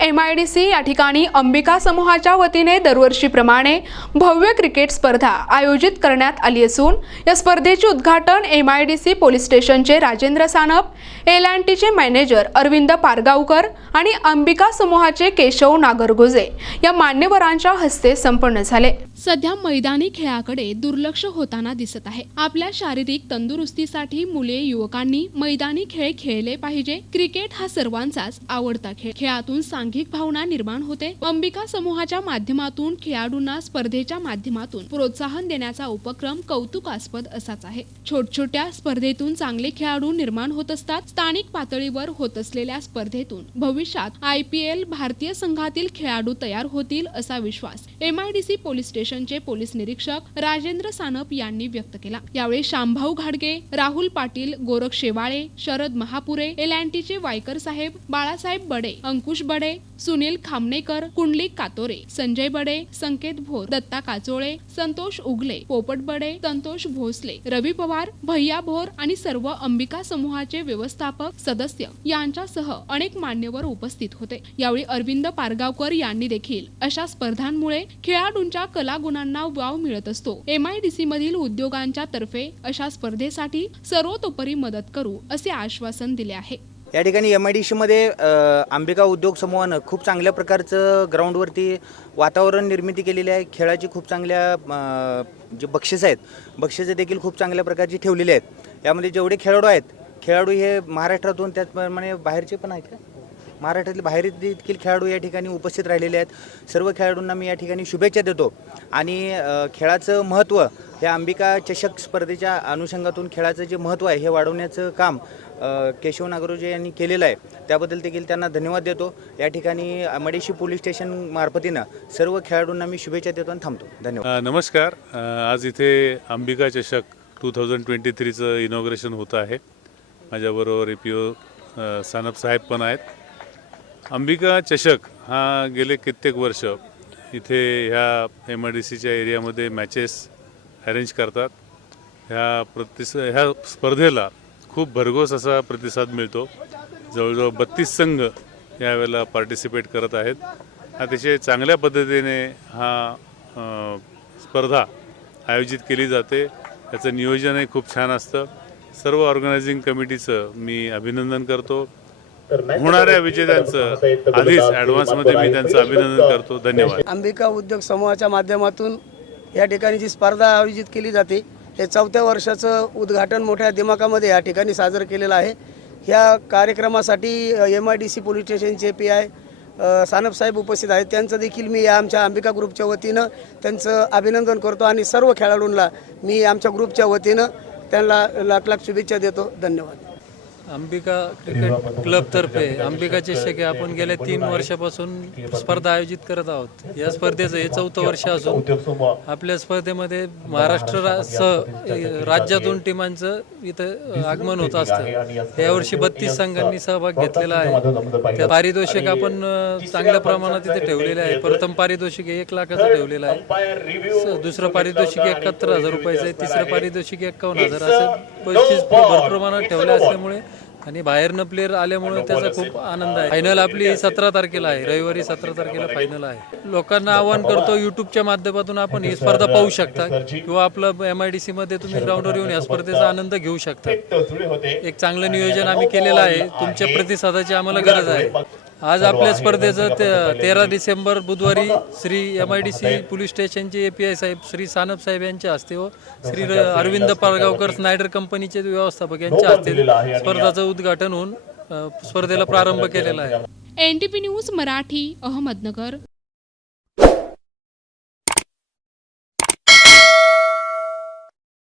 M I D C या ठिकाणी अंबिका समूहाच्या वतीने दरवर्षीप्रमाणे भव्य क्रिकेट स्पर्धा आयोजित करण्यात आली असून या स्पर्धेचे उद्घाटन M I D C police स्टेशनचे राजेंद्र सानप एल अँड टीचे मॅनेजर अरविंद पारगावकर आणि अंबिका समूहाचे केशव नागरगोजे या मान्यवरांच्या हस्ते संपन्न झाले. सध्या मैदानी खेळाकडे दुर्लक्ष होताना दिसत आहे. आपल्या शारीरिक तंदुरुस्तीसाठी मुले युवकांनी मैदानी खेळ खेळले पाहिजे. क्रिकेट हा सर्वांचाच आवडता खेळ. खेळातून सांघिक भावना निर्माण होते. अंबिका समूहाच्या माध्यमातून खेळाडूंना स्पर्धेच्या माध्यमातून प्रोत्साहन देण्याचा उपक्रम कौतुकास्पद असाच आहे. छोटछोट्या स्पर्धेतून चांगले खेळाडू निर्माण होत असतात. स्थानिक पातळीवर होत असलेल्या स्पर्धेतून भविष्यात आय पी एल भारतीय संघातील खेळाडू तयार होतील असा विश्वास. एमआयडीसी पोलीस स्टेशनचे पोलीस निरीक्षक राजेंद्र सानप यांनी व्यक्त केला. यावेळी शांभाऊ घाडगे राहुल पाटील गोरख शेवाळे शरद महापुरे एल चे वायकर साहेब बाळासाहेब बडे अंकुश बडे सुनील खामनेकर कुंडलिक कातोरे संजय बडे संकेत भोर दत्ता काचोळे संतोष उगले पोपट बडे संतोष भोसले रवी पवार भैया भोर आणि सर्व अंबिका समूहाचे व्यवस्थापक सदस्य यांच्यासह अनेक मान्यवर उपस्थित होते. यावेळी अरविंद पारगावकर यांनी देखील अशा स्पर्धांमुळे खेळाडूंच्या कलागुणांना वाव मिळत असतो. एमआयडीसी मधील उद्योगांच्या तर्फे अशा स्पर्धेसाठी सर्वतोपरी मदत करू असे आश्वासन दिले आहे. या ठिकाणी एम आय डी सीमध्ये अंबिका उद्योग समूहानं खूप चांगल्या प्रकारचं ग्राउंडवरती वातावरण निर्मिती केलेली आहे. खेळाची खूप चांगल्या जे बक्षीस आहेत बक्षिसं देखील खूप चांगल्या प्रकारची ठेवलेली आहेत. यामध्ये जेवढे खेळाडू आहेत खेळाडू हे महाराष्ट्रातून त्याचप्रमाणे बाहेरचे पण आहेत का? महाराष्ट्रातील बाहेर देखील खेळाडू या ठिकाणी उपस्थित राहिलेले आहेत. सर्व खेळाडूंना मी या ठिकाणी शुभेच्छा देतो. आणि खेळाचं महत्त्व हे अंबिका चषक स्पर्धेच्या अनुषंगातून खेळाचं जे महत्त्व आहे हे वाढवण्याचं काम केशव नागरोजे यांनी केलेलं आहे. त्याबद्दल देखील त्यांना धन्यवाद देतो. या ठिकाणी मडेशी पोलीस स्टेशन मार्फतीनं सर्व खेळाडूंना मी शुभेच्छा देतो आणि थांबतो. धन्यवाद. नमस्कार. आज इथे अंबिका चषक टू थाउजंड ट्वेंटी थ्रीचं इनॉग्रेशन होतं आहे. माझ्याबरोबर ए पी ओ सानप साहेब पण आहेत. अंबिका चषक हा गेले कित्येक वर्ष इथे ह्या एम आय डी सीच्या एरियामध्ये मॅचेस अरेंज करतात. ह्या प्रतिस ह्या स्पर्धेला खूप भरघोस असा प्रतिसाद मिळतो. जवळजवळ बत्तीस संघ यावेळेला पार्टिसिपेट करत आहेत. अतिशय चांगल्या पद्धतीने हा स्पर्धा आयोजित केली जाते. याचं नियोजनही खूप छान असतं. सर्व ऑर्गनायझिंग कमिटीचं मी अभिनंदन करतो. होणाऱ्या विजेत्यांचं आधीच ॲडव्हान्समध्ये मी त्यांचं अभिनंदन करतो. धन्यवाद. अंबिका उद्योग समूहाच्या माध्यमातून या ठिकाणी जी स्पर्धा आयोजित केली जाते हे चौथ्या वर्षाचं उद्घाटन मोठ्या दिमाखामध्ये या ठिकाणी साजरं केलेलं आहे. ह्या कार्यक्रमासाठी M I D C police स्टेशनचे पी आय सानप साहेब उपस्थित आहेत. त्यांचं देखील मी या आमच्या अंबिका ग्रुपच्या वतीनं त्यांचं अभिनंदन करतो आणि सर्व खेळाडूंना मी आमच्या ग्रुपच्या वतीनं त्यांना लाख लाख शुभेच्छा देतो. धन्यवाद. अंबिका क्रिकेट क्लबतर्फे अंबिका चषक हे आपण गेल्या तीन वर्षापासून स्पर्धा आयोजित करत आहोत. या स्पर्धेचं हे चौथं वर्ष असून आपल्या स्पर्धेमध्ये महाराष्ट्र सह राज्यातून टीमांचं इथं आगमन होत असतं. यावर्षी बत्तीस संघांनी सहभाग घेतलेला आहे. त्या पारितोषिक आपण चांगल्या प्रमाणात इथे ठेवलेले आहे. प्रथम पारितोषिक एक लाखाचं ठेवलेलं आहे. दुसरं पारितोषिक एकाहत्तर हजार रुपयाचं आहे. तिसरं पारितोषिक एकावन्न हजार. असं पैसे भर प्रमाणात ठेवले असल्यामुळे आणि बाहेरनं प्लेअर आल्यामुळे त्याचा खूप आनंद आहे. फायनल आपली सतरा तारखेला आहे. रविवारी सतरा तारखेला फायनल आहे. लोकांना आवाहन करतो युट्यूबच्या माध्यमातून आपण ही स्पर्धा पाहू शकता किंवा आपलं एम आय डी सी मध्ये तुम्ही ग्राउंडवर येऊन या स्पर्धेचा आनंद घेऊ शकता. एक चांगलं नियोजन आम्ही केलेलं आहे. तुमच्या प्रतिसादाची आम्हाला गरज आहे. आज आपल्या स्पर्धेचं ते- तेरा डिसेंबर बुधवारी Shri M I D C police स्टेशनचे A P I saheb Shri Sanap saheb यांच्या हस्ते व श्री र- अरविंद पारगावकर स्नायडर कंपनीचे व्यवस्थापक यांच्या हस्ते स्पर्धाचं उद्घाटन होऊन स्पर्धेला प्रारंभ केलेला आहे. N T P news Marathi Ahmednagar.